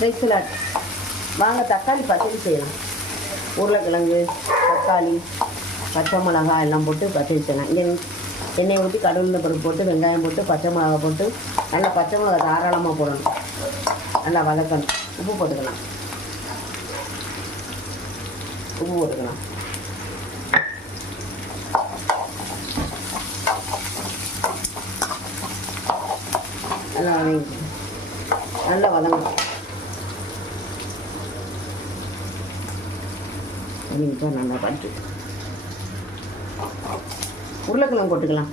ரைஸ்லாட் வாங்க தக்காளி பச்சடி செய்யலாம். உருளைக்கிழங்கு தக்காளி பச்சை மிளகாய் எல்லாம் போட்டு பச்சடி செய்யலாம் இங்கே எண்ணெய் ஊற்றி கடவுளில் பருப்பு போட்டு வெங்காயம் போட்டு பச்சை மிளகாய் போட்டு நல்லா பச்சை மிளகாய் தாராளமாக போடணும். நல்லா வதக்கணும். உப்பு போட்டுக்கலாம். உப்பு போட்டுக்கலாம். நல்லா வதங்கி நல்லா வதங்கணும். ஒரு நல்லா பட்டு உருளைக்கிழங்கு போட்டுக்கலாம்.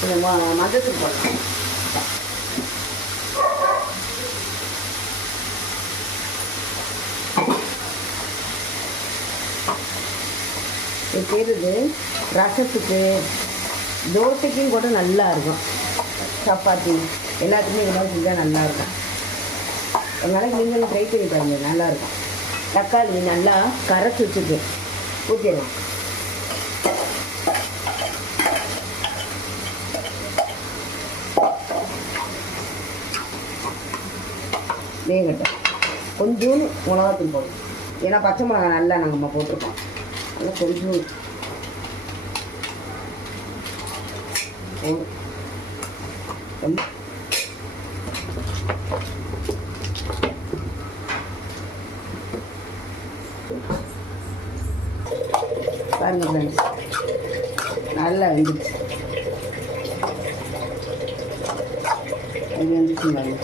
கொஞ்சம் மஞ்சத்தூள் போடலாம். இது செய்கிறது ரசத்துக்கு தோசைக்கும் கூட நல்லா இருக்கும். சப்பாத்தி. எல்லாத்துக்குமே இந்த மாதிரி செஞ்சால் நல்லாயிருக்கும். அதனால் நீங்களும் ட்ரை பண்ணி பாருங்கள் நல்லாயிருக்கும். தக்காளி நல்லா கரைச்சி வச்சுட்டு ஊற்றிடலாம் வேகட்டும். கொஞ்சோண்டு மிளகாத்தூள் போடும் ஏன்னா பச்சை மிளகா நல்லா நாங்கள் நம்ம போட்டிருக்கோம். அதனால் கொஞ்சம் போதும். ரொம்ப. பாருங்க ஃப்ரெண்ட்ஸ் நல்லா வெந்துச்சு அது வந்துச்சு பாருங்க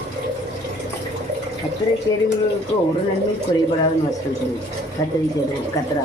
கத்திரை செடிகளுக்கு ஒரு நன்மை குறைபடாதுன்னு வசதி கத்திரி செடி கத்திரா